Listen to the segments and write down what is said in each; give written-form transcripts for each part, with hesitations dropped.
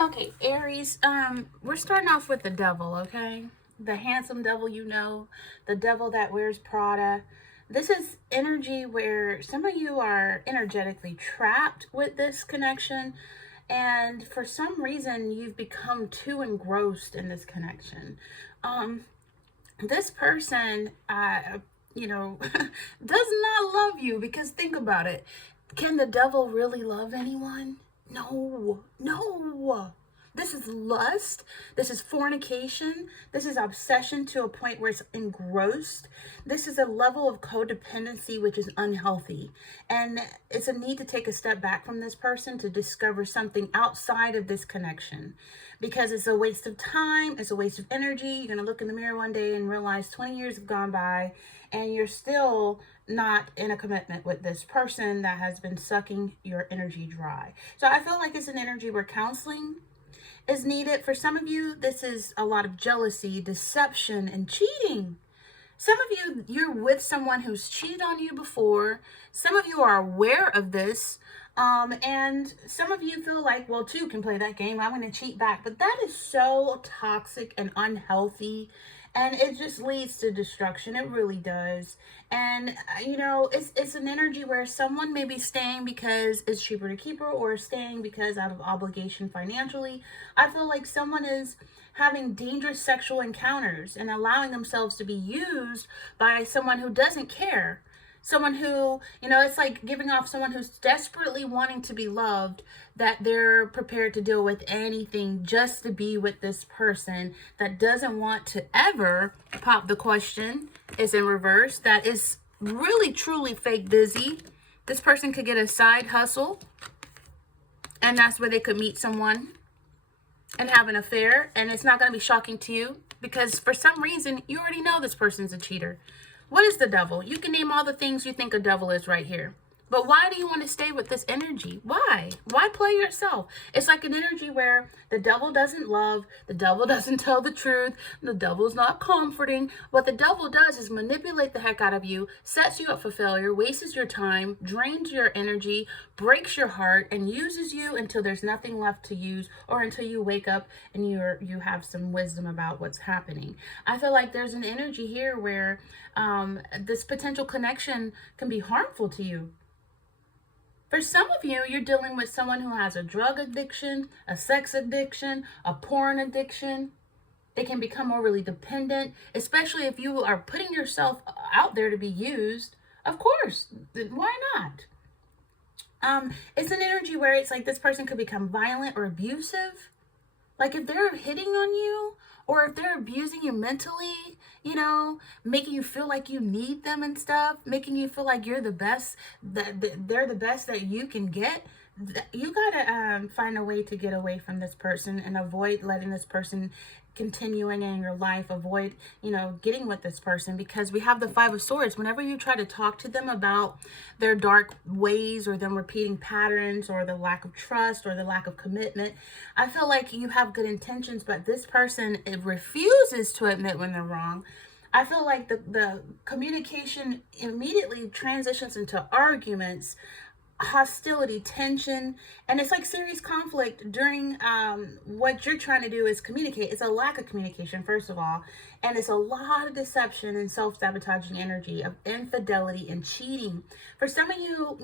Okay, Aries, we're starting off with the devil, okay? The handsome devil, the devil that wears Prada. This is energy where some of you are energetically trapped with this connection, and for some reason, you've become too engrossed in this connection. Um, this person, does not love you because think about it. Can the devil really love anyone? No, no. This is lust. This is fornication. This is obsession to a point where it's engrossed. This is a level of codependency which is unhealthy. And it's a need to take a step back from this person to discover something outside of this connection. Because it's a waste of time, it's a waste of energy. You're going to look in the mirror one day and realize 20 years have gone by and you're still not in a commitment with this person that has been sucking your energy dry. So I feel like it's an energy where counseling is needed. For some of you, this is a lot of jealousy, deception, and cheating. Some of you, you're with someone who's cheated on you before. Some of you are aware of this. And some of you feel like, well, two can play that game. I'm going to cheat back. But that is so toxic and unhealthy. And it just leads to destruction. It really does. And, it's an energy where someone may be staying because it's cheaper to keep her or staying because out of obligation financially. I feel like someone is having dangerous sexual encounters and allowing themselves to be used by someone who doesn't care. Someone who, it's like giving off someone who's desperately wanting to be loved, that they're prepared to deal with anything just to be with this person that doesn't want to ever pop the question, is in reverse, that is really truly fake busy. This person could get a side hustle, and that's where they could meet someone and have an affair, and it's not going to be shocking to you because for some reason you already know this person's a cheater. What is the devil? You can name all the things you think a devil is right here. But why do you want to stay with this energy? Why? Why play yourself? It's like an energy where the devil doesn't love, the devil doesn't tell the truth, the devil's not comforting. What the devil does is manipulate the heck out of you, sets you up for failure, wastes your time, drains your energy, breaks your heart, and uses you until there's nothing left to use or until you wake up and you have some wisdom about what's happening. I feel like there's an energy here where this potential connection can be harmful to you. For some of you, you're dealing with someone who has a drug addiction, a sex addiction, a porn addiction. They can become overly dependent, especially if you are putting yourself out there to be used. Of course, why not? It's an energy where it's like this person could become violent or abusive. Like if they're hitting on you or if they're abusing you mentally, making you feel like you need them and stuff, making you feel like you're the best, that they're the best that you can get, you gotta find a way to get away from this person and avoid letting this person continuing in your life. Avoid getting with this person, because we have the Five of Swords. Whenever you try to talk to them about their dark ways or them repeating patterns or the lack of trust or the lack of commitment, I feel like you have good intentions, but this person, it refuses to admit when they're wrong. I feel like the communication immediately transitions into arguments, hostility, tension, and it's like serious conflict during what you're trying to do is communicate. It's a lack of communication, first of all, and it's a lot of deception and self-sabotaging energy of infidelity and cheating. For some of you,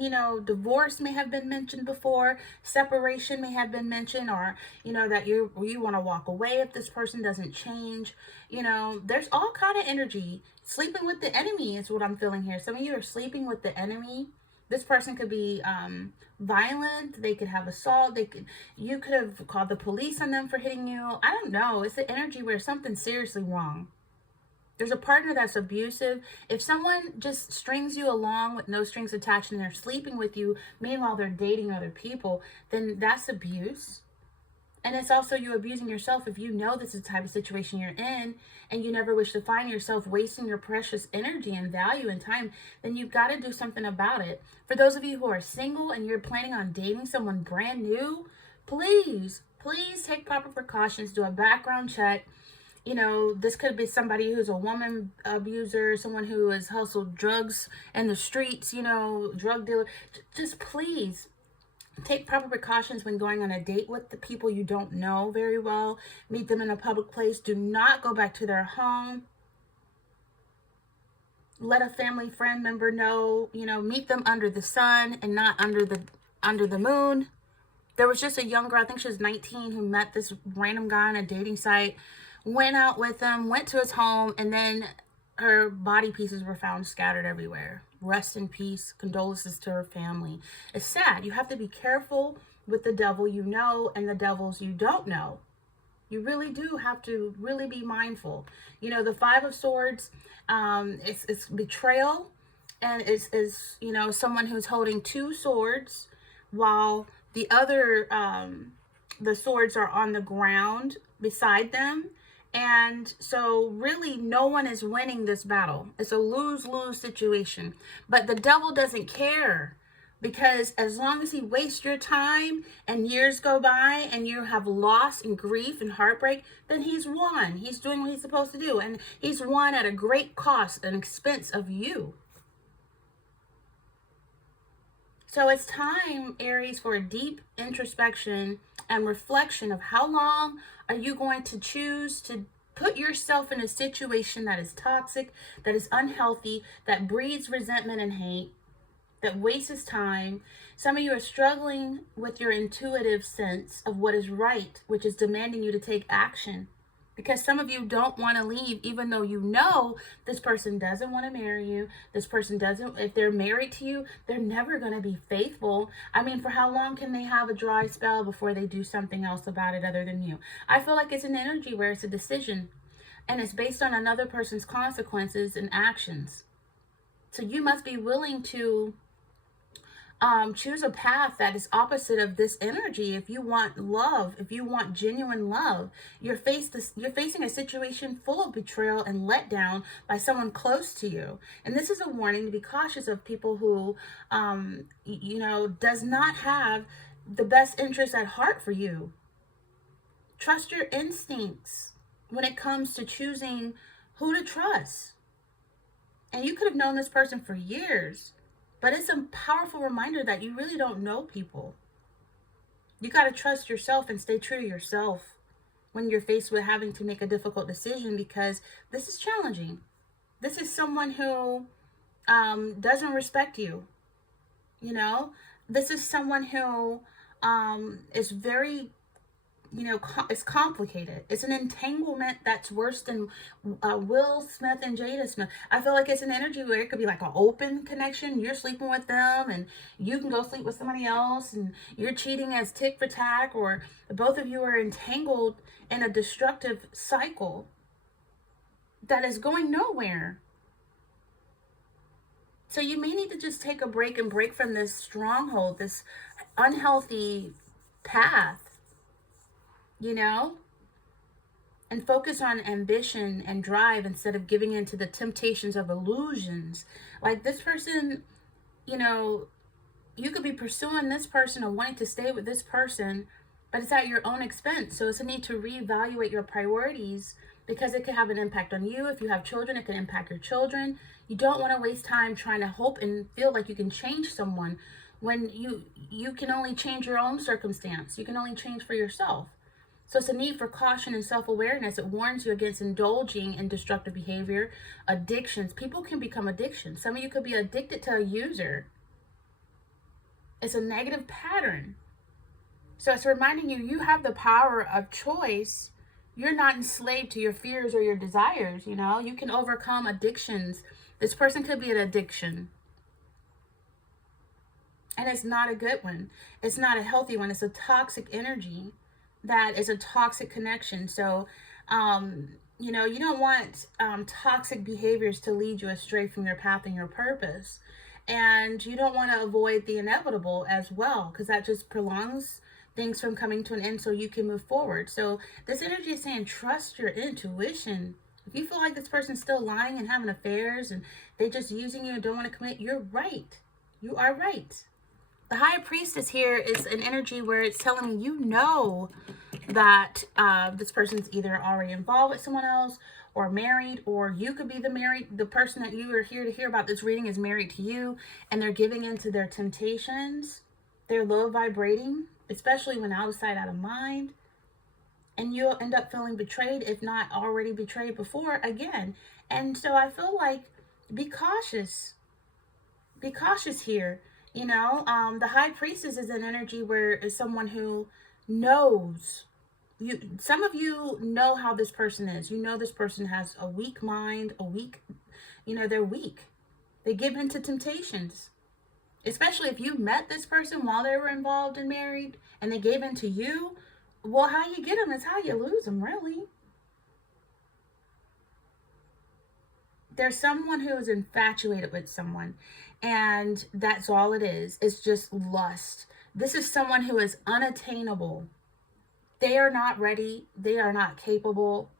divorce may have been mentioned before, separation may have been mentioned, or that you want to walk away if this person doesn't change. There's all kind of energy. Sleeping with the enemy is what I'm feeling here. Some of you are sleeping with the enemy. This person could be violent. They could have assault. You could have called the police on them for hitting you. I don't know. It's the energy where something's seriously wrong. There's a partner that's abusive. If someone just strings you along with no strings attached and they're sleeping with you, meanwhile they're dating other people, then that's abuse. And it's also you abusing yourself if you know this is the type of situation you're in and you never wish to find yourself wasting your precious energy and value and time, then you've got to do something about it. For those of you who are single and you're planning on dating someone brand new, please take proper precautions. Do a background check. This could be somebody who's a woman abuser, someone who has hustled drugs in the streets, drug dealer. Just please Take proper precautions when going on a date with the people you don't know very well. Meet them in a public place. Do not go back to their home. Let a family friend member know, meet them under the sun and not under the moon. There was just a young girl, I think she was 19, who met this random guy on a dating site, went out with him, went to his home, and then her body pieces were found scattered everywhere. Rest in peace. Condolences to her family. It's sad. You have to be careful with the devil you know and the devils you don't know. You really do have to really be mindful. The Five of Swords, it's betrayal, and it's someone who's holding two swords while the other the swords are on the ground beside them. And so really no one is winning this battle. It's a lose-lose situation. But the devil doesn't care, because as long as he wastes your time and years go by and you have loss and grief and heartbreak, then he's won. He's doing what he's supposed to do. And he's won at a great cost and expense of you. So it's time, Aries, for a deep introspection and reflection of how long are you going to choose to put yourself in a situation that is toxic, that is unhealthy, that breeds resentment and hate, that wastes time. Some of you are struggling with your intuitive sense of what is right, which is demanding you to take action. Because some of you don't want to leave, even though you know this person doesn't want to marry you. This person doesn't, if they're married to you, they're never going to be faithful. I mean, for how long can they have a dry spell before they do something else about it other than you? I feel like it's an energy where it's a decision, and it's based on another person's consequences and actions. So you must be willing to choose a path that is opposite of this energy. If you want love, if you want genuine love, you're facing a situation full of betrayal and letdown by someone close to you. And this is a warning to be cautious of people who, does not have the best interest at heart for you. Trust your instincts when it comes to choosing who to trust. And you could have known this person for years, but it's a powerful reminder that you really don't know people. You got to trust yourself and stay true to yourself when you're faced with having to make a difficult decision, because this is challenging. This is someone who doesn't respect you. This is someone who is very, it's complicated. It's an entanglement that's worse than Will Smith and Jada Smith. I feel like it's an energy where it could be like an open connection. You're sleeping with them and you can go sleep with somebody else, and you're cheating as tick for tack, or both of you are entangled in a destructive cycle that is going nowhere. So you may need to just take a break and break from this stronghold, this unhealthy path, and focus on ambition and drive instead of giving in to the temptations of illusions. Like this person, you could be pursuing this person or wanting to stay with this person, but it's at your own expense. So it's a need to reevaluate your priorities, because it could have an impact on you. If you have children, it can impact your children. You don't want to waste time trying to hope and feel like you can change someone when you can only change your own circumstance. You can only change for yourself. So it's a need for caution and self-awareness. It warns you against indulging in destructive behavior, addictions. People can become addictions. Some of you could be addicted to a user. It's a negative pattern. So it's reminding you, you have the power of choice. You're not enslaved to your fears or your desires. You can overcome addictions. This person could be an addiction. And it's not a good one. It's not a healthy one. It's a toxic energy. That is a toxic connection. So, you don't want toxic behaviors to lead you astray from your path and your purpose. And you don't want to avoid the inevitable as well, because that just prolongs things from coming to an end so you can move forward. So this energy is saying, trust your intuition. If you feel like this person's still lying and having affairs and they're just using you and don't want to commit, you're right. You are right. The High Priestess here is an energy where it's telling me, that this person's either already involved with someone else or married, or you could be the person that you are here to hear about this reading is married to you, and they're giving into their temptations. They're low vibrating, especially when outside out of mind. And you'll end up feeling betrayed, if not already betrayed before, again. And so I feel like be cautious. Be cautious here. The high priestess is an energy where is someone who knows. Some of you know how this person is. You know this person has a weak mind, they're weak. They give into temptations. Especially if you met this person while they were involved and married and they gave in to you. Well, how you get them is how you lose them, really. There's someone who is infatuated with someone, and that's all it is. It's just lust. This is someone who is unattainable. They are not ready. They are not capable.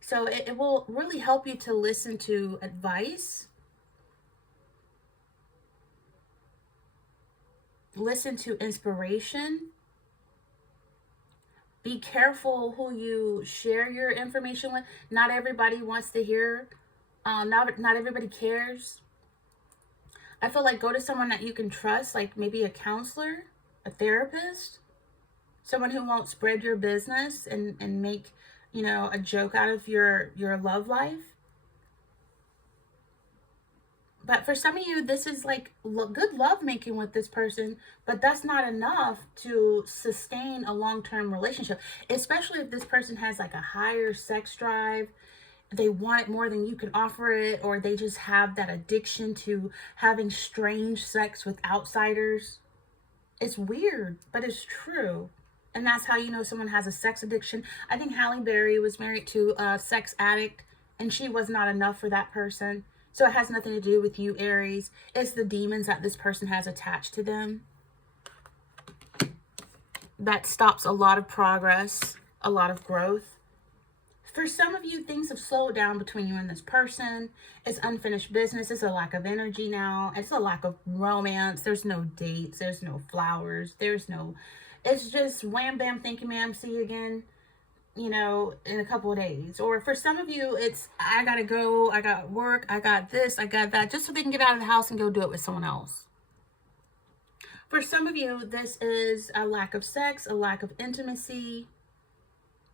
So it will really help you to listen to advice. Listen to inspiration. Be careful who you share your information with. Not everybody wants to hear. Not everybody cares. I feel like go to someone that you can trust, like maybe a counselor, a therapist, someone who won't spread your business and make, a joke out of your love life. But for some of you, this is like good love making with this person, but that's not enough to sustain a long-term relationship, especially if this person has like a higher sex drive. They want it more than you can offer it, or they just have that addiction to having strange sex with outsiders. It's weird, but it's true. And that's how you know someone has a sex addiction. I think Halle Berry was married to a sex addict, and she was not enough for that person. So it has nothing to do with you, Aries. It's the demons that this person has attached to them. That stops a lot of progress, a lot of growth. For some of you, things have slowed down between you and this person. It's unfinished business. It's a lack of energy now. It's a lack of romance. There's no dates. There's no flowers. It's just wham, bam, thank you, ma'am. See you again. In a couple of days. Or for some of you, it's I gotta go, I got work, I got this, I got that, just so they can get out of the house and go do it with someone else. For some of you, this is a lack of sex, a lack of intimacy.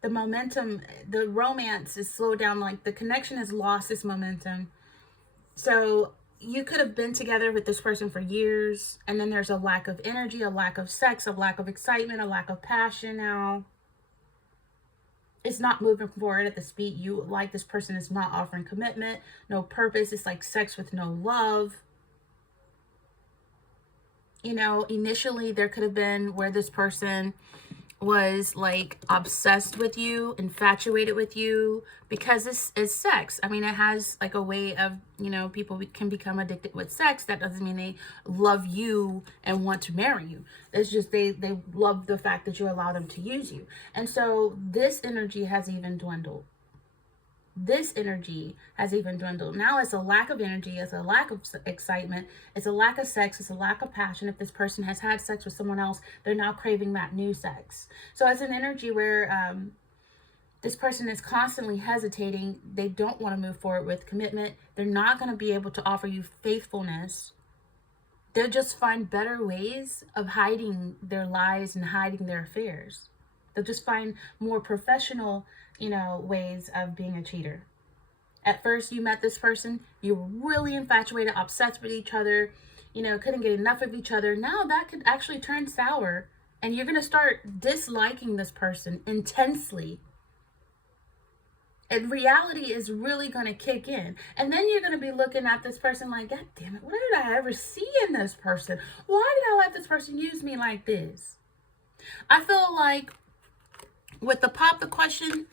The momentum, the romance is slowed down, like the connection has lost its momentum. So you could have been together with this person for years, and then there's a lack of energy, a lack of sex, a lack of excitement, a lack of passion now. It's not moving forward at the speed you like. This person is not offering commitment, no purpose. It's like sex with no love. Initially there could have been where this person was like obsessed with you, infatuated with you, because this is sex. I mean, it has like a way of, people can become addicted with sex. That doesn't mean they love you and want to marry you. It's just they love the fact that you allow them to use you. And so this energy has even dwindled. Now it's a lack of energy, it's a lack of excitement, it's a lack of sex, it's a lack of passion. If this person has had sex with someone else, they're now craving that new sex. So it's an energy where this person is constantly hesitating. They don't want to move forward with commitment. They're not going to be able to offer you faithfulness. They'll just find better ways of hiding their lies and hiding their affairs. They'll just find more professional ways of being a cheater. At first you met this person, you were really infatuated, obsessed with each other, couldn't get enough of each other. Now that could actually turn sour, and you're going to start disliking this person intensely. And reality is really going to kick in. And then you're going to be looking at this person like, God damn it, what did I ever see in this person? Why did I let this person use me like this? I feel like with the pop the question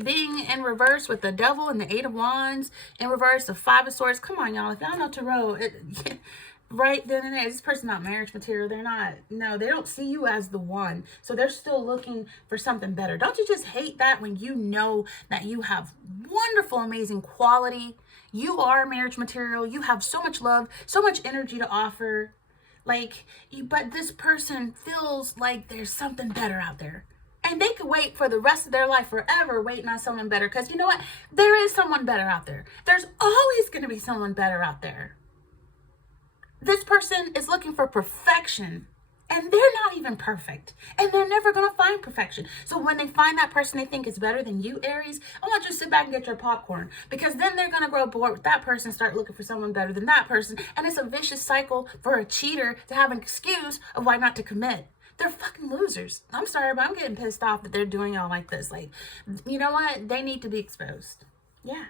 being in reverse, with the devil and the 8 of wands in reverse, the 5 of swords. Come on, y'all. If y'all know tarot, right then and there, this person's not marriage material. They don't see you as the one. So they're still looking for something better. Don't you just hate that when you know that you have wonderful, amazing quality? You are marriage material. You have so much love, so much energy to offer. But this person feels like there's something better out there. And they could wait for the rest of their life forever waiting on someone better. Because you know what? There is someone better out there. There's always going to be someone better out there. This person is looking for perfection, and they're not even perfect, and they're never going to find perfection. So when they find that person they think is better than you, Aries, I want you to sit back and get your popcorn, because then they're going to grow bored with that person, start looking for someone better than that person, and it's a vicious cycle for a cheater to have an excuse of why not to commit. They're fucking losers. I'm sorry, but I'm getting pissed off that they're doing y'all like this. Like, you know what? They need to be exposed. Yeah.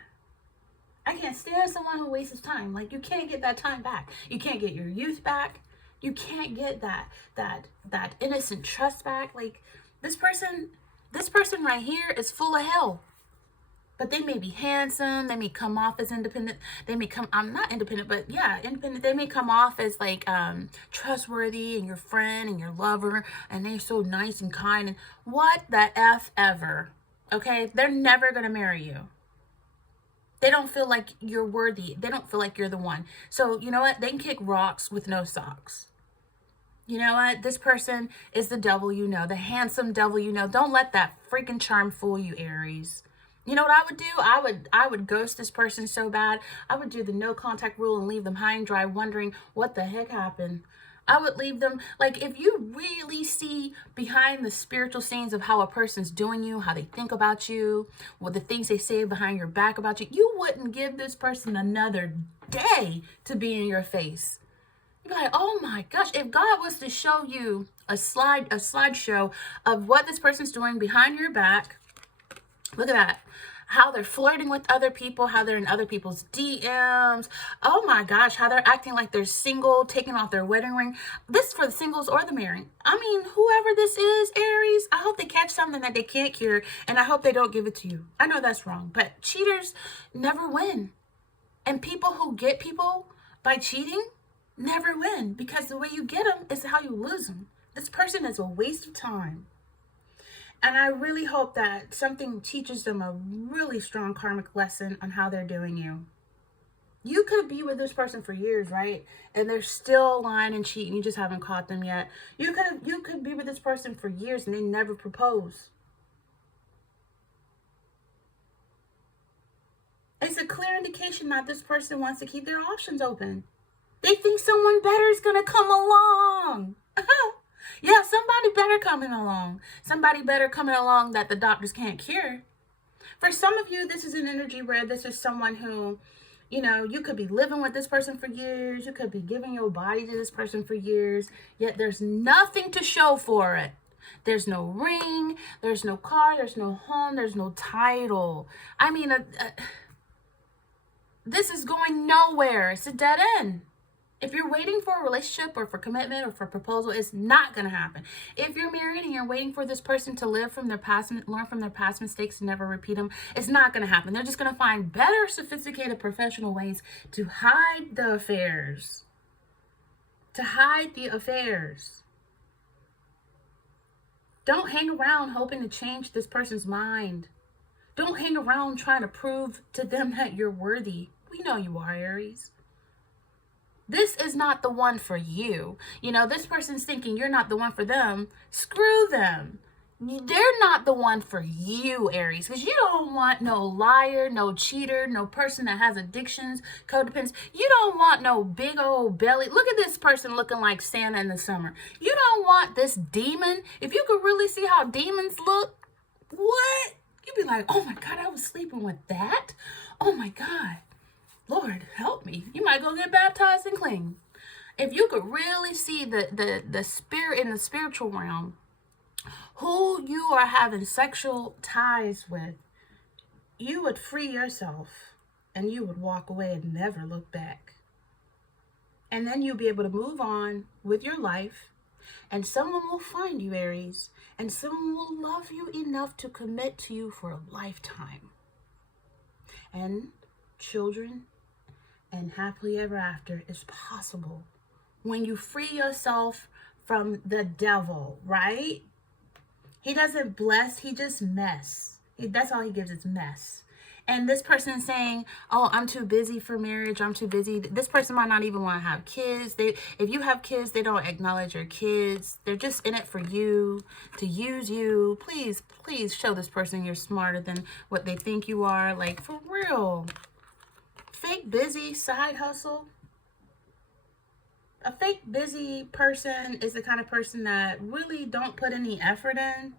I can't stand someone who wastes time. Like, you can't get that time back. You can't get your youth back. You can't get that innocent trust back. Like, this person right here is full of hell. But they may be handsome. They may come off as independent. They may come, I'm not independent, but yeah, independent. They may come off as like trustworthy and your friend and your lover, and they're so nice and kind. And what the F ever, okay? They're never going to marry you. They don't feel like you're worthy. They don't feel like you're the one. So you know what? They can kick rocks with no socks. You know what? This person is the devil you know, the handsome devil you know. Don't let that freaking charm fool you, Aries. You know what I would do? I would ghost this person so bad. I would do the no contact rule and leave them high and dry, wondering what the heck happened. I would leave them, like, if you really see behind the spiritual scenes of how a person's doing you, how they think about you, what the things they say behind your back about you, you wouldn't give this person another day to be in your face. You'd be like, oh my gosh, if God was to show you a slideshow of what this person's doing behind your back, look at that. How they're flirting with other people, how they're in other people's DMs. Oh my gosh, how they're acting like they're single, taking off their wedding ring. This is for the singles or the married. I mean, whoever this is, Aries, I hope they catch something that they can't cure, and I hope they don't give it to you. I know that's wrong, but cheaters never win. And people who get people by cheating never win, because the way you get them is how you lose them. This person is a waste of time. And I really hope that something teaches them a really strong karmic lesson on how they're doing you. You could be with this person for years, right? And they're still lying and cheating. You just haven't caught them yet. You could be with this person for years and they never propose. It's a clear indication that this person wants to keep their options open. They think someone better is going to come along. Yeah, somebody better coming along. Somebody better coming along that the doctors can't cure. For some of you, this is an energy where this is someone who, you know, you could be living with this person for years. You could be giving your body to this person for years. Yet there's nothing to show for it. There's no ring. There's no car. There's no home. There's no title. I mean, this is going nowhere. It's a dead end. If you're waiting for a relationship or for commitment or for proposal, it's not going to happen. If you're married and you're waiting for this person to live from their past, learn from their past mistakes and never repeat them, it's not going to happen. They're just going to find better, sophisticated, professional ways to hide the affairs. To hide the affairs. Don't hang around hoping to change this person's mind. Don't hang around trying to prove to them that you're worthy. We know you are, Aries. This is not the one for you. You know, this person's thinking you're not the one for them. Screw them. They're not the one for you, Aries, because you don't want no liar, no cheater, no person that has addictions, codependence. You don't want no big old belly. Look at this person looking like Santa in the summer. You don't want this demon. If you could really see how demons look, what? You'd be like, oh my God, I was sleeping with that? Oh my God. Lord, help me. You might go get baptized and clean. If you could really see the spirit in the spiritual realm, who you are having sexual ties with, you would free yourself and you would walk away and never look back. And then you'll be able to move on with your life, and someone will find you, Aries, and someone will love you enough to commit to you for a lifetime. And children and happily ever after is possible when you free yourself from the devil, right? He doesn't bless, he just mess. That's all he gives is mess. And this person is saying, oh, I'm too busy for marriage. I'm too busy. This person might not even want to have kids. If you have kids, they don't acknowledge your kids. They're just in it for you, to use you. Please, please show this person you're smarter than what they think you are. Like, for real. Fake busy, side hustle. A fake busy person is the kind of person that really don't put any effort in.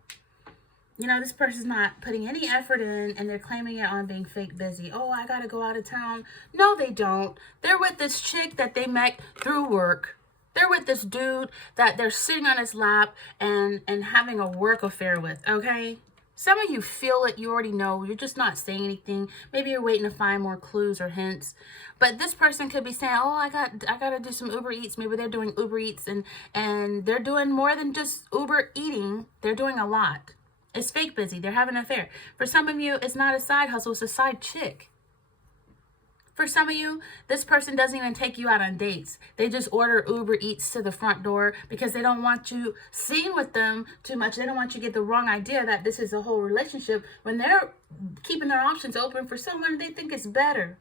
You know, this person's not putting any effort in and they're claiming it on being fake busy. Oh, I gotta go out of town. No, they don't. They're with this chick that they met through work. They're with this dude that they're sitting on his lap and having a work affair with, okay? Some of you feel it, you already know. You're just not saying anything. Maybe you're waiting to find more clues or hints. But this person could be saying, "Oh, I gotta do some Uber Eats." Maybe they're doing Uber Eats and they're doing more than just Uber eating. They're doing a lot. It's fake busy. They're having an affair. For some of you, it's not a side hustle, it's a side chick. For some of you, this person doesn't even take you out on dates. They just order Uber Eats to the front door because they don't want you seen with them too much. They don't want you to get the wrong idea that this is a whole relationship when they're keeping their options open for someone they think is better.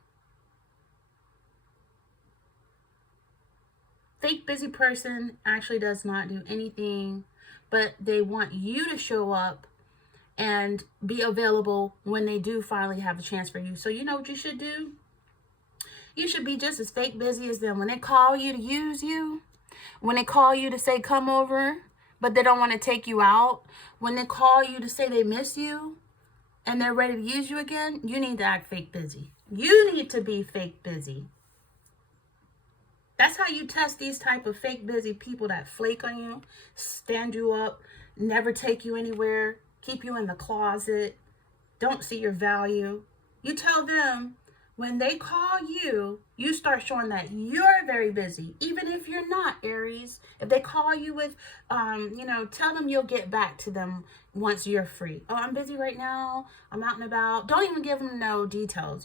Fake busy person actually does not do anything, but they want you to show up and be available when they do finally have a chance for you. So you know what you should do? You should be just as fake busy as them. When they call you to use you, when they call you to say come over, but they don't want to take you out, when they call you to say they miss you and they're ready to use you again, you need to act fake busy. You need to be fake busy. That's how you test these type of fake busy people that flake on you, stand you up, never take you anywhere, keep you in the closet, don't see your value. You tell them when they call you, you start showing that you're very busy, even if you're not, Aries. If they call you with, tell them you'll get back to them once you're free. Oh, I'm busy right now. I'm out and about. Don't even give them no details,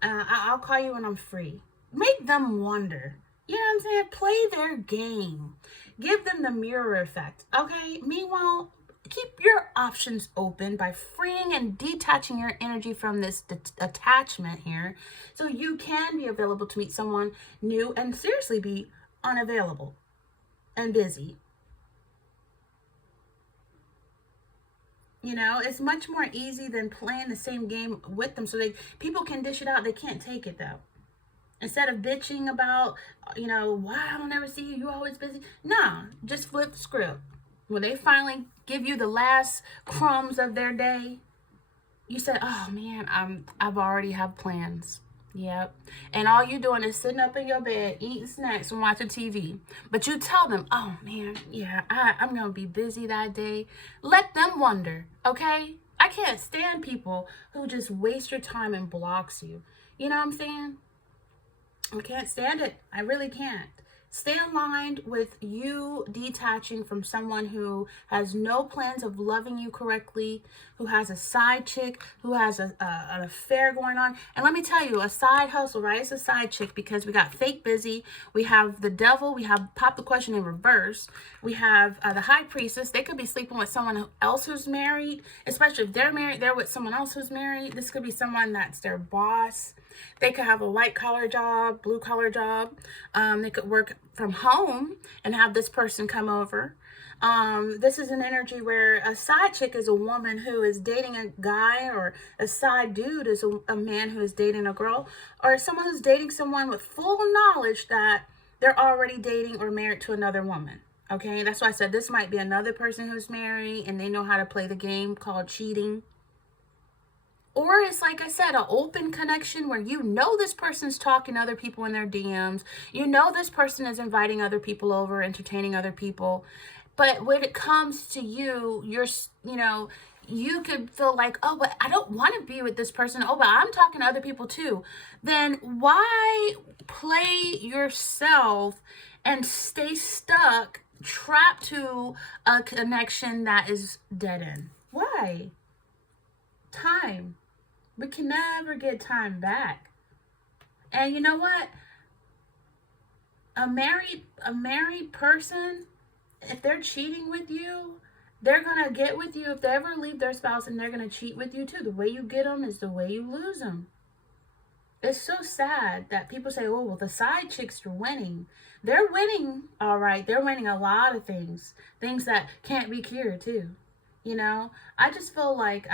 I'll call you when I'm free. Make them wonder. You know what I'm saying? Play their game. Give them the mirror effect, okay? Meanwhile, keep your options open by freeing and detaching your energy from this attachment here so you can be available to meet someone new and seriously be unavailable and busy. It's much more easy than playing the same game with them so people can dish it out. They can't take it though. Instead of bitching about, why I don't ever see you, you're always busy. Nah, just flip the script. When they finally give you the last crumbs of their day, you say, "Oh man, I've already have plans." Yep. And all you're doing is sitting up in your bed, eating snacks and watching TV. But you tell them, "Oh man, yeah, I'm gonna be busy that day." Let them wonder, okay? I can't stand people who just waste your time and blocks you. You know what I'm saying? I can't stand it. I really can't. Stay aligned with you detaching from someone who has no plans of loving you correctly, who has a side chick, who has an affair going on. And let me tell you, a side hustle, right? It's a side chick because we got fake busy. We have the devil. We have pop the question in reverse. We have the high priestess. They could be sleeping with someone else who's married, especially if they're married, they're with someone else who's married. This could be someone that's their boss. They could have a white collar job, blue collar job. They could work from home and have this person come over. This is an energy where a side chick is a woman who is dating a guy, or a side dude is a man who is dating a girl, or someone who's dating someone with full knowledge that they're already dating or married to another woman. Okay, that's why I said this might be another person who's married and they know how to play the game called cheating. Or it's like I said, an open connection where this person's talking to other people in their DMs. This person is inviting other people over, entertaining other people. But when it comes to you, you could feel like, oh, but I don't want to be with this person. Oh, but I'm talking to other people too. Then why play yourself and stay stuck, trapped to a connection that is dead end? Why? Time. We can never get time back. And you know what? A married person, if they're cheating with you, they're going to get with you. If they ever leave their spouse, and they're going to cheat with you too. The way you get them is the way you lose them. It's so sad that people say, "Oh, well, the side chicks are winning." They're winning, all right. They're winning a lot of things that can't be cured too. I just feel like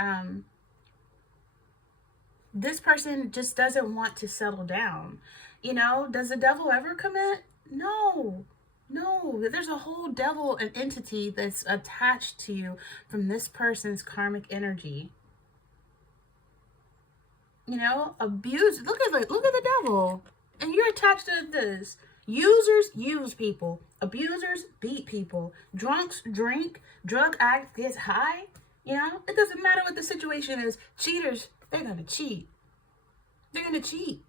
this person just doesn't want to settle down. Does the devil ever commit? No, no. There's a whole devil and entity that's attached to you from this person's karmic energy. You know, abuse. Look at the devil, and you're attached to this. Users use people. Abusers beat people. Drunks drink. Drug addicts get high. You know, it doesn't matter what the situation is. Cheaters, they're gonna cheat. They're gonna cheat.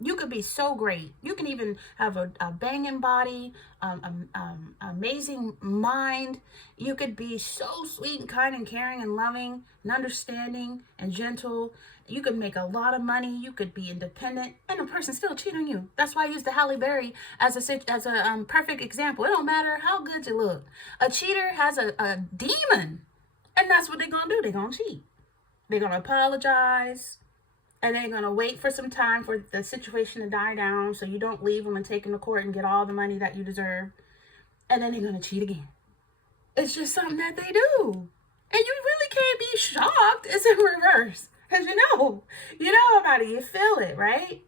You could be so great. You can even have a banging body, amazing mind. You could be so sweet and kind and caring and loving and understanding and gentle. You could make a lot of money. You could be independent, and a person still cheat on you. That's why I use the Halle Berry as a perfect example. It don't matter how good you look. A cheater has a demon, and that's what they're gonna do. They're gonna cheat. They're gonna apologize. And they're going to wait for some time for the situation to die down so you don't leave them and take them to court and get all the money that you deserve. And then they're going to cheat again. It's just something that they do. And you really can't be shocked. It's in reverse. Because you know about it. You feel it, right?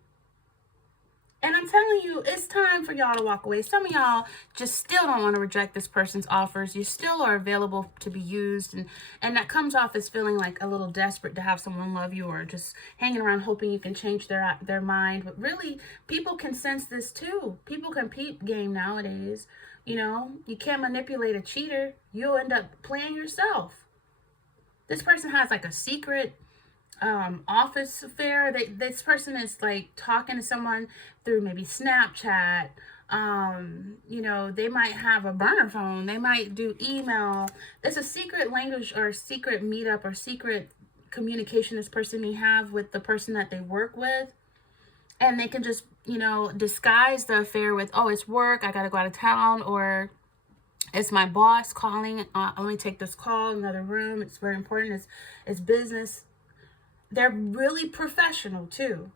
And I'm telling you, it's time for y'all to walk away. Some of y'all just still don't want to reject this person's offers. You still are available to be used. And that comes off as feeling like a little desperate to have someone love you, or just hanging around hoping you can change their mind. But really, people can sense this too. People can peep game nowadays. You know, you can't manipulate a cheater. You'll end up playing yourself. This person has like a secret office affair. This person is like talking to someone through maybe Snapchat. You know, they might have a burner phone. They might do email. There's a secret language or secret meetup or secret communication this person may have with the person that they work with. And they can just, you know, disguise the affair with, oh, it's work. I got to go out of town, or it's my boss calling. Let me take this call in another room. It's very important. It's business. They're really professional too.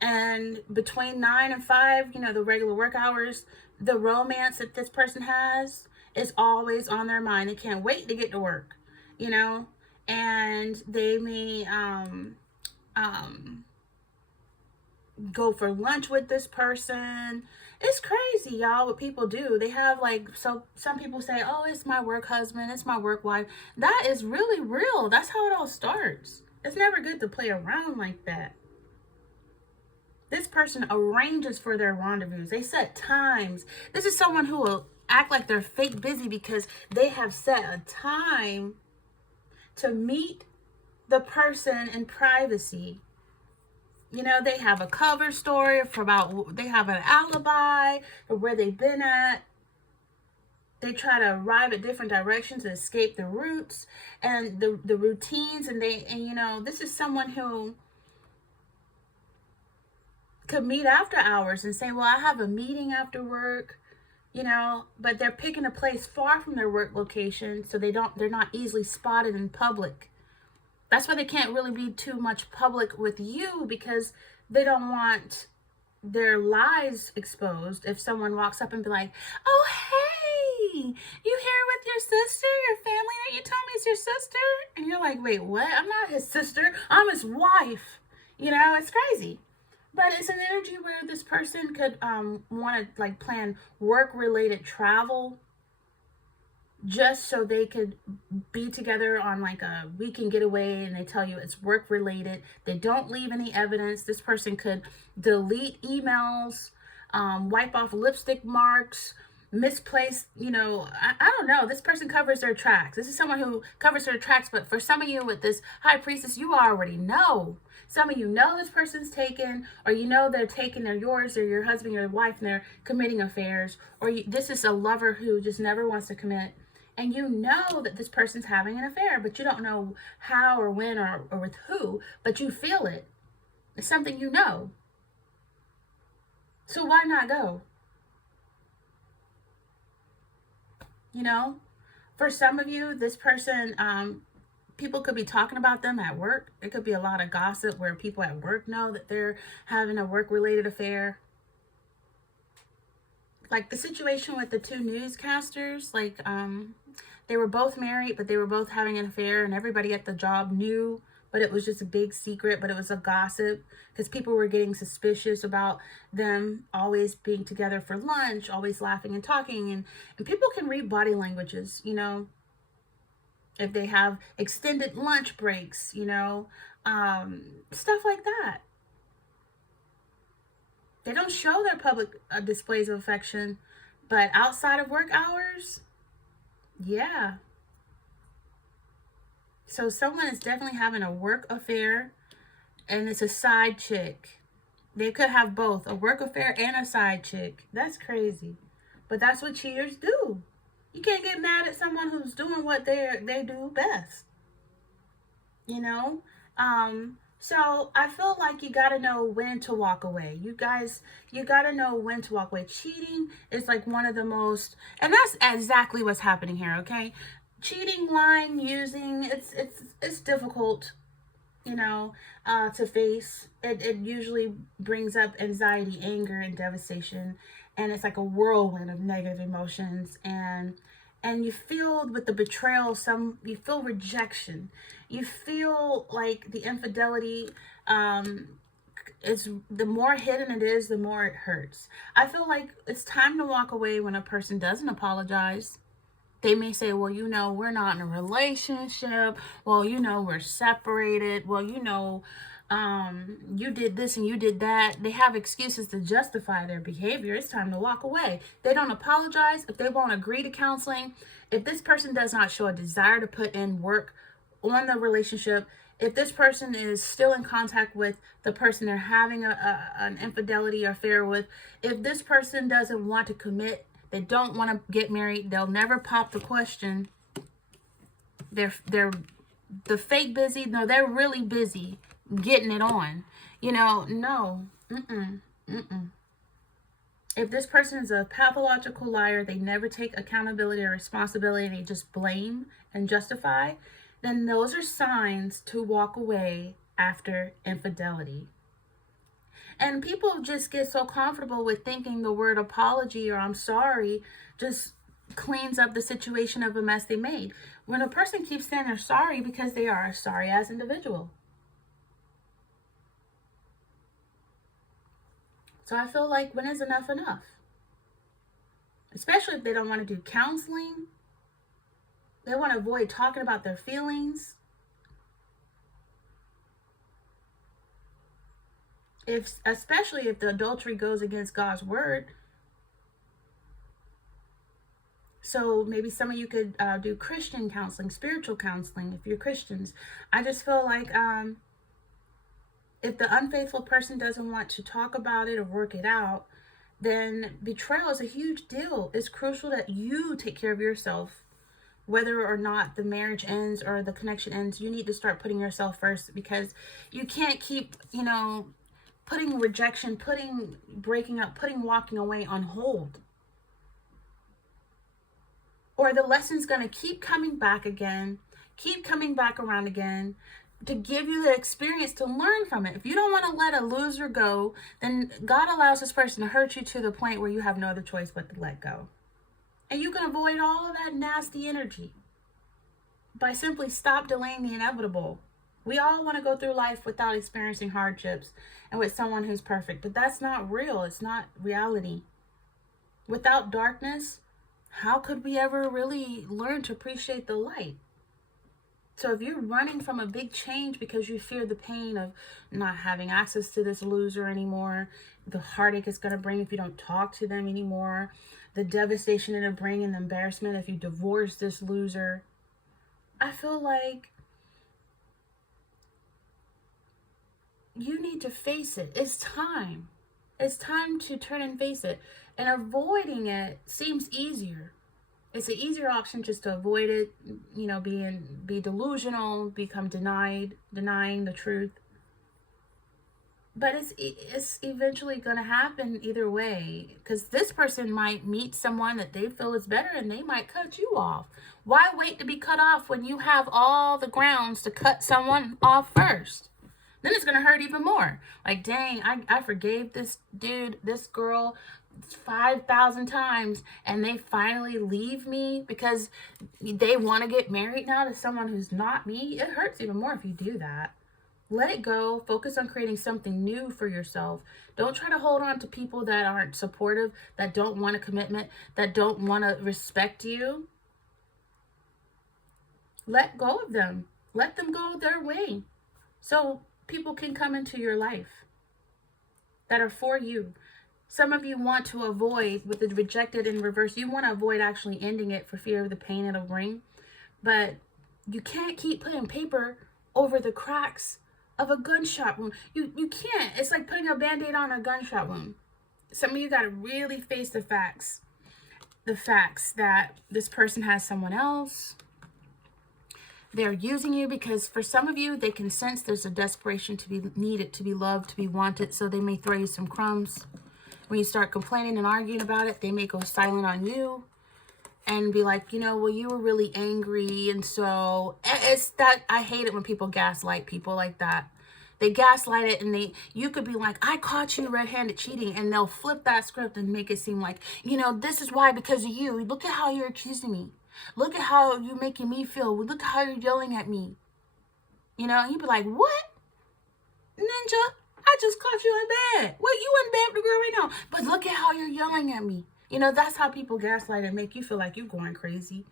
And between 9 and 5, you know, the regular work hours, the romance that this person has is always on their mind. They can't wait to get to work, you know, and they may go for lunch with this person. It's crazy, y'all, what people do. They have like, so some people say, oh, it's my work husband, it's my work wife. That is really real. That's how it all starts. It's never good to play around like that. This person arranges for their rendezvous. They set times. This is someone who will act like they're fake busy because they have set a time to meet the person in privacy. You know, they have a cover story they have an alibi for where they've been at. They try to arrive at different directions to escape the routes and the routines. And you know, this is someone who could meet after hours and say, well, I have a meeting after work, you know, but they're picking a place far from their work location so they're not easily spotted in public. That's why they can't really be too much public with you, because they don't want their lies exposed. If someone walks up and be like, oh, hey, you here with your sister, your family that you told me is your sister? And you're like, wait, what? I'm not his sister. I'm his wife. You know, it's crazy. But it's an energy where this person could want to like plan work-related travel just so they could be together on like a weekend getaway, and they tell you it's work-related. They don't leave any evidence. This person could delete emails, wipe off lipstick marks, misplaced, you know, I don't know. This person covers their tracks. This is someone who covers their tracks, but for some of you with this high priestess, you already know. Some of you know this person's taken, or you know they're taken, they're yours, or your husband, your wife, and they're committing affairs, or this is a lover who just never wants to commit, and you know that this person's having an affair, but you don't know how or when or with who, but you feel it. It's something you know. So why not go? You know, for some of you, this person, people could be talking about them at work. It could be a lot of gossip where people at work know that they're having a work-related affair. Like the situation with the two newscasters, like they were both married, but they were both having an affair, and everybody at the job knew, but it was just a big secret, but it was a gossip because people were getting suspicious about them always being together for lunch, always laughing and talking. And people can read body languages, you know, if they have extended lunch breaks, you know, stuff like that. They don't show their public displays of affection, but outside of work hours, yeah. So someone is definitely having a work affair and it's a side chick. They could have both, a work affair and a side chick. That's crazy. But that's what cheaters do. You can't get mad at someone who's doing what they do best. You know? So I feel like you gotta know when to walk away. You guys, you gotta know when to walk away. Cheating is like one of the most, and that's exactly what's happening here, okay? Cheating, lying, using, it's difficult, you know, to face. It usually brings up anxiety, anger, and devastation, and it's like a whirlwind of negative emotions. And you feel with the betrayal, you feel rejection, you feel like the infidelity. It's the more hidden it is, the more it hurts. I feel like it's time to walk away when a person doesn't apologize. They may say, well, you know, we're not in a relationship. Well, you know, we're separated. Well, you know, you did this and you did that. They have excuses to justify their behavior. It's time to walk away. They don't apologize. If they won't agree to counseling, if this person does not show a desire to put in work on the relationship, if this person is still in contact with the person they're having an infidelity affair with, if this person doesn't want to commit, they don't want to get married, they'll never pop the question. They're the fake busy. No, they're really busy getting it on. You know, no. If this person is a pathological liar, they never take accountability or responsibility, they just blame and justify, then those are signs to walk away after infidelity. And people just get so comfortable with thinking the word apology or I'm sorry just cleans up the situation of a mess they made. When a person keeps saying they're sorry because they are a sorry ass individual. So I feel like when is enough enough? Especially if they don't want to do counseling. They want to avoid talking about their feelings. Especially if the adultery goes against God's word. So maybe some of you could do Christian counseling, spiritual counseling, if you're Christians. I just feel like if the unfaithful person doesn't want to talk about it or work it out, then betrayal is a huge deal. It's crucial that you take care of yourself. Whether or not the marriage ends or the connection ends, you need to start putting yourself first, because you can't keep, you know, putting rejection, putting breaking up, putting walking away on hold. Or the lesson's going to keep coming back again, keep coming back around again to give you the experience to learn from it. If you don't want to let a loser go, then God allows this person to hurt you to the point where you have no other choice but to let go. And you can avoid all of that nasty energy by simply stop delaying the inevitable. We all want to go through life without experiencing hardships and with someone who's perfect, but that's not real. It's not reality. Without darkness, how could we ever really learn to appreciate the light? So if you're running from a big change because you fear the pain of not having access to this loser anymore, the heartache it's going to bring if you don't talk to them anymore, the devastation it'll bring and the embarrassment if you divorce this loser, I feel like you need to face it. It's time. It's time to turn and face it. And avoiding it seems easier. It's an easier option just to avoid it, you know, be delusional, become denying the truth. But it's eventually going to happen either way, because this person might meet someone that they feel is better and they might cut you off. Why wait to be cut off when you have all the grounds to cut someone off first? Then it's going to hurt even more. Like, dang, I forgave this dude, this girl 5,000 times, and they finally leave me because they want to get married now to someone who's not me. It hurts even more if you do that. Let it go. Focus on creating something new for yourself. Don't try to hold on to people that aren't supportive, that don't want a commitment, that don't want to respect you. Let go of them. Let them go their way so people can come into your life that are for you. Some of you want to avoid, with the rejected in reverse, you want to avoid actually ending it for fear of the pain it'll bring. But you can't keep putting paper over the cracks of a gunshot wound. You can't. It's like putting a Band-Aid on a gunshot wound. Some of you got to really face the facts. The facts that this person has someone else. They're using you because for some of you, they can sense there's a desperation to be needed, to be loved, to be wanted. So they may throw you some crumbs. When you start complaining and arguing about it, they may go silent on you and be like, you know, well, you were really angry. And so it's that I hate it when people gaslight people like that. They gaslight it and you could be like, I caught you red-handed cheating. And they'll flip that script and make it seem like, you know, this is why, because of you. Look at how you're accusing me. Look at how you're making me feel. Look at how you're yelling at me. You know, and you'd be like, what? Ninja, I just caught you in bed. What, you in bed with the girl right now? But look at how you're yelling at me. You know, that's how people gaslight and make you feel like you're going crazy.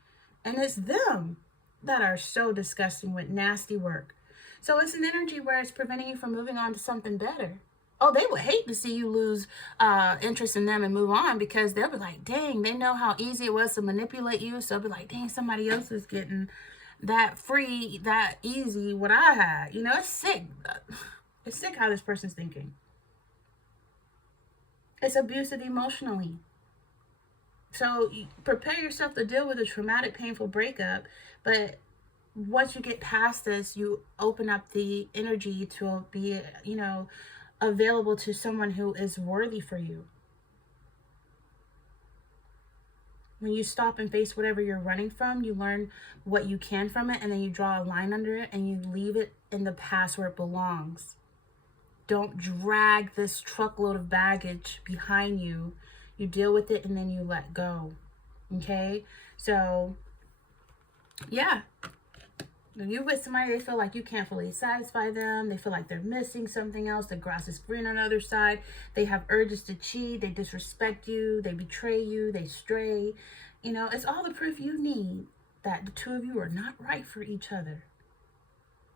And it's them that are so disgusting with nasty work. So it's an energy where it's preventing you from moving on to something better. Oh, they would hate to see you lose interest in them and move on, because they'll be like, dang, they know how easy it was to manipulate you. So they'll be like, dang, somebody else is getting that free, that easy, what I had. You know, it's sick. It's sick how this person's thinking. It's abusive emotionally. So prepare yourself to deal with a traumatic, painful breakup. But once you get past this, you open up the energy to be, you know, available to someone who is worthy for you. When you stop and face whatever you're running from, you learn what you can from it, and then you draw a line under it and you leave it in the past where it belongs. Don't drag this truckload of baggage behind you. You deal with it and then you let go. Okay? So, yeah. When you're with somebody, they feel like you can't fully satisfy them. They feel like they're missing something else. The grass is green on the other side. They have urges to cheat. They disrespect you. They betray you. They stray. You know, it's all the proof you need that the two of you are not right for each other.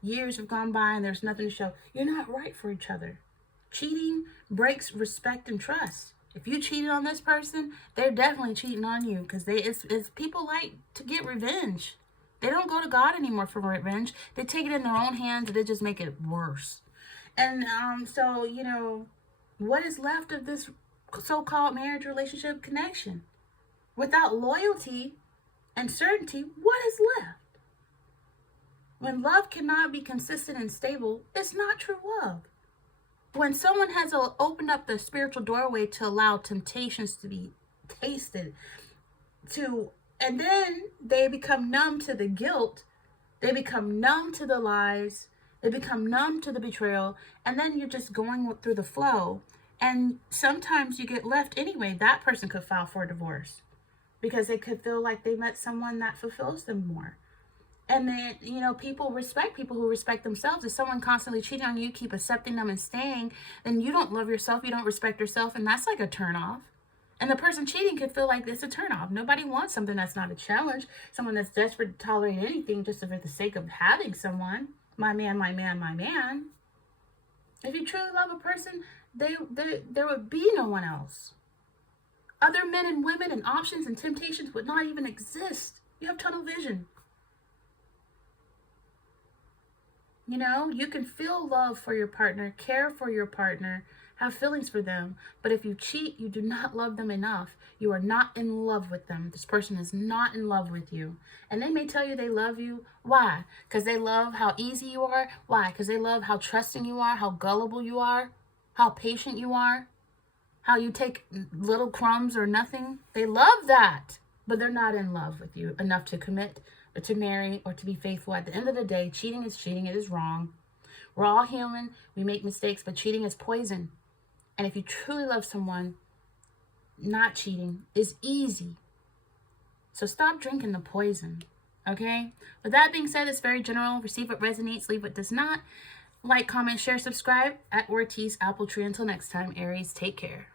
Years have gone by and there's nothing to show. You're not right for each other. Cheating breaks respect and trust. If you cheated on this person, they're definitely cheating on you, because it's people like to get revenge. They don't go to God anymore for revenge. They take it in their own hands and they just make it worse. And so, you know, what is left of this so-called marriage, relationship, connection? Without loyalty and certainty, what is left? When love cannot be consistent and stable, it's not true love. When someone has opened up the spiritual doorway to allow temptations to be tasted, and then they become numb to the guilt, they become numb to the lies, they become numb to the betrayal, and then you're just going through the flow. And sometimes you get left anyway. That person could file for a divorce because they could feel like they met someone that fulfills them more. And then, you know, people respect people who respect themselves. If someone constantly cheating on you, keep accepting them and staying, then you don't love yourself, you don't respect yourself, and that's like a turnoff. And the person cheating could feel like it's a turnoff. Nobody wants something that's not a challenge. Someone that's desperate to tolerate anything just for the sake of having someone. My man, my man, my man. If you truly love a person, there would be no one else. Other men and women and options and temptations would not even exist. You have tunnel vision. You know, you can feel love for your partner, care for your partner, have feelings for them. But if you cheat, you do not love them enough. You are not in love with them. This person is not in love with you. And they may tell you they love you. Why? Because they love how easy you are. Why? Because they love how trusting you are, how gullible you are, how patient you are, how you take little crumbs or nothing. They love that. But they're not in love with you enough to commit or to marry or to be faithful. At the end of the day, cheating is cheating. It is wrong. We're all human. We make mistakes, but cheating is poison. And if you truly love someone, not cheating is easy. So stop drinking the poison, okay? With that being said, it's very general. Receive what resonates, leave what does not. Like, comment, share, subscribe at Ortiz Apple Tree. Until next time, Aries, take care.